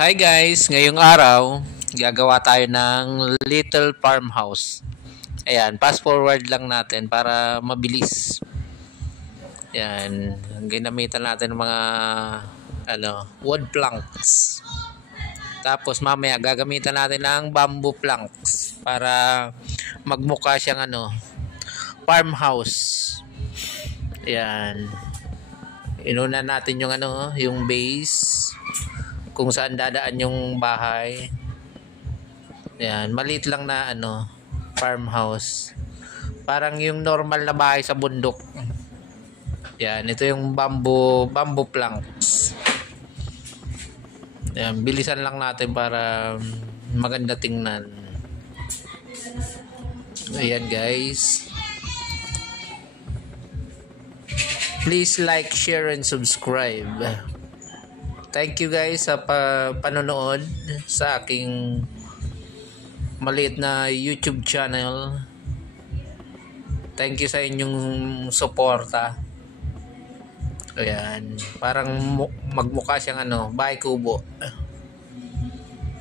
Hi guys, ngayong araw gagawa tayo ng little farmhouse. Ayan, fast forward lang natin para mabilis. Ayan, ginamitan natin ng mga wood planks. Tapos mamaya gagamitan natin ng bamboo planks para magmukha siyang farmhouse. Ayan. Inuna natin yung base kung saan dadaan yung bahay. Yan, maliit lang na farmhouse. Parang yung normal na bahay sa bundok. Yan, ito yung bamboo planks. Yan, bilisan lang natin para maganda tingnan. Ayan guys. Please like, share, and subscribe. Thank you guys sa panonood sa aking maliit na YouTube channel. Thank you sa inyong suporta. Ayan, parang magmukha siyang bahay kubo.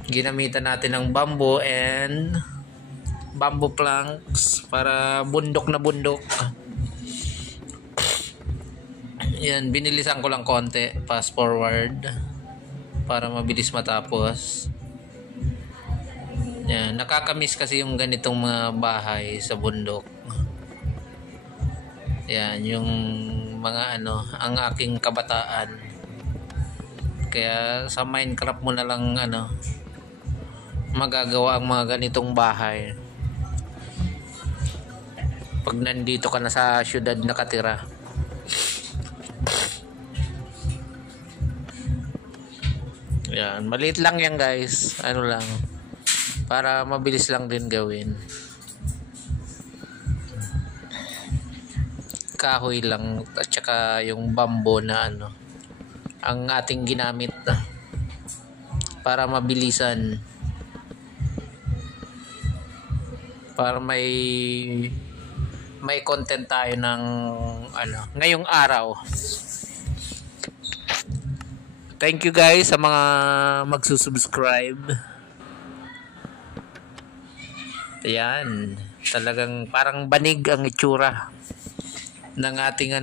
Ginamitan natin ng bamboo and bamboo planks para bundok na bundok. Yan, binilisan ko lang konti, fast forward para mabilis matapos. Yan, nakakamiss kasi yung ganitong mga bahay sa bundok. Yan, yung mga ang aking kabataan. Kaya sa Minecraft mo na lang magagawa ang mga ganitong bahay. Pag nandito ka na sa syudad nakatira. Yan, maliit lang yan guys. Lang para mabilis lang din gawin. Kahoy lang at saka yung bamboo na ang ating ginamit para mabilisan. Para may content tayo ng ngayong araw. Thank you guys sa mga magsusubscribe. Ayan, talagang parang banig ang itsura ng ating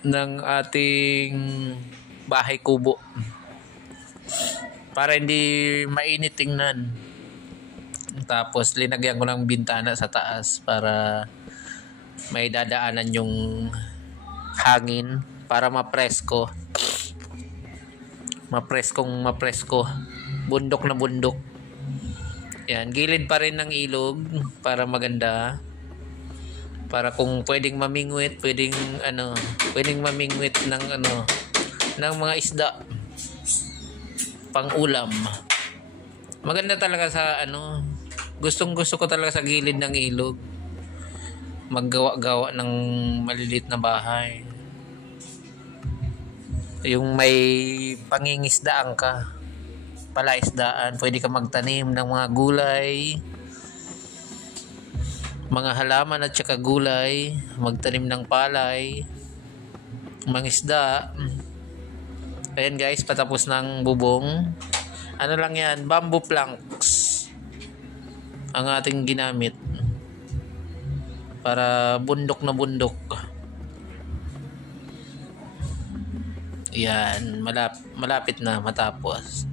ng ating bahay kubo. Para hindi mainit tingnan. Tapos linagyan ko ng bintana sa taas para may dadaanan yung hangin. Para mapresko. Mapresko. Bundok na bundok. Yan, gilid pa rin ng ilog para maganda. Para kung pwedeng mamingwit, pwedeng mamingwit ng ng mga isda. Pang-ulam. Maganda talaga sa gustong-gusto ko talaga sa gilid ng ilog. Maggawa-gawa ng maliliit na bahay. Yung may pangingisdaan ka, palaisdaan, pwede ka magtanim ng mga gulay, mga halaman at saka gulay, magtanim ng palay, mangisda. Ayan guys, patapos ng bubong. Lang yan, bamboo planks ang ating ginamit para bundok na bundok. Yan, malapit na matapos.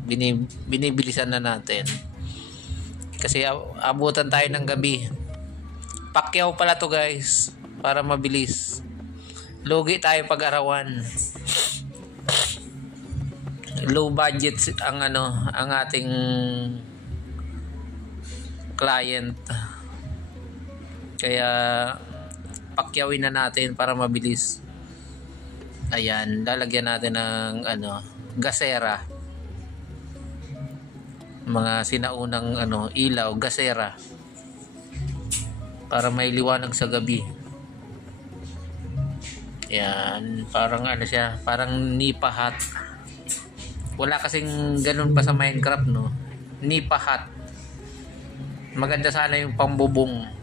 Binibilisan na natin. Kasi abutan tayo ng gabi. Pakyaw pala to guys, para mabilis. Lugi tayo pag-arawan. Low budget ang ating client. Kaya pakyawin na natin para mabilis. Ayan, lalagyan natin ng gasera. Mga sinaunang ilaw, gasera. Para may liwanag sa gabi. Ayan, parang siya, parang nipa hut. Wala kasing ganun pa sa Minecraft, no? Nipa hut. Maganda sana yung pambubong.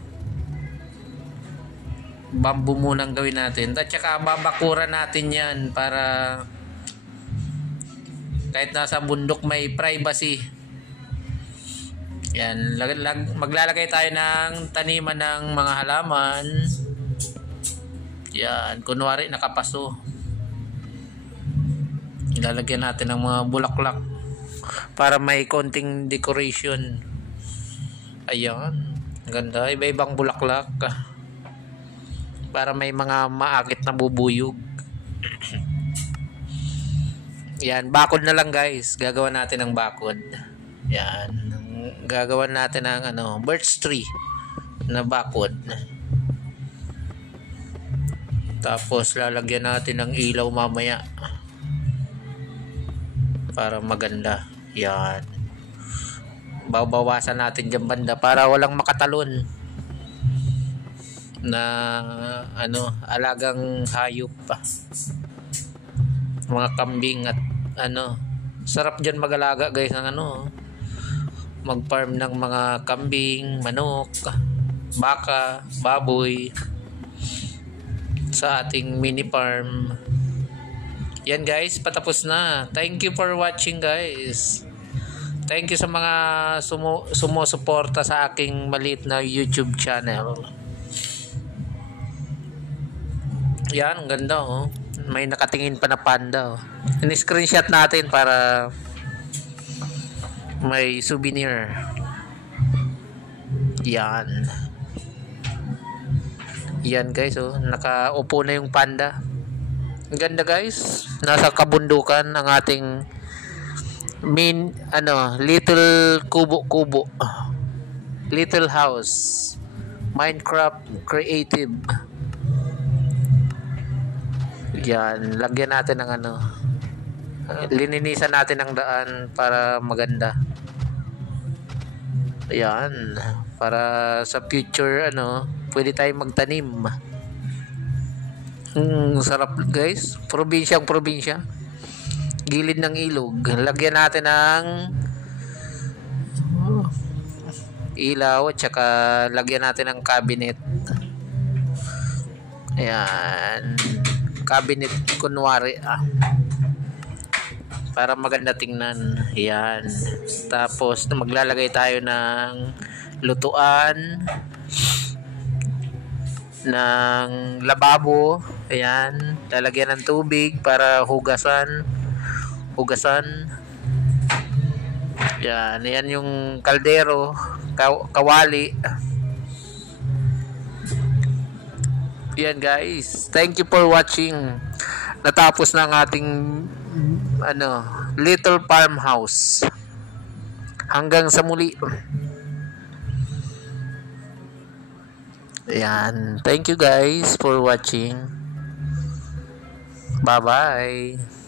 Bamboo munang gawin natin at saka babakuran natin yan para Kahit nasa bundok may privacy. Yan, maglalagay tayo ng taniman ng mga halaman. Yan, kunwari nakapaso. Ilalagyan natin ng mga bulaklak para may konting decoration. Ayan, ganda, iba-ibang bulaklak para may mga maakit na bubuyog. Yan, bakod na lang guys. Gagawa natin ng bakod. Yan. Gagawa natin ng birch tree na bakod. Tapos lalagyan natin ng ilaw mamaya para maganda. Yan. Babawasan natin dyan banda para walang makatalon na alagang hayop pa. Mga kambing at sarap dyan mag-alaga guys ng mag-farm ng mga kambing, manok, baka, baboy sa ating mini farm. Yan guys, patapos na. Thank you for watching guys. Thank you sa mga sumusuporta sa aking maliit na YouTube channel. Yan, ang ganda oh. May nakatingin pa na panda oh. In-screenshot natin para may souvenir. Yan. Yan guys oh, nakaupo na yung panda. Ang ganda guys. Nasa kabundukan ang ating little kubo-kubo. Little house. Minecraft creative. Yan, lagyan natin ng lininisan natin ang daan para maganda. Ayan, para sa future pwede tayong magtanim. Sarap guys, probinsyang probinsya, gilid ng ilog. Lagyan natin ng ilaw at saka lagyan natin ng cabinet. Ayan, cabinet kunwari para maganda tingnan. Ayan, tapos maglalagay tayo ng lutuan, ng lababo. Ayan, lalagyan ng tubig para hugasan. Yan yung kaldero, kawali. Yan guys, thank you for watching. Natapos na ang ating little farmhouse. Hanggang sa muli. Yan, thank you guys for watching. Bye bye.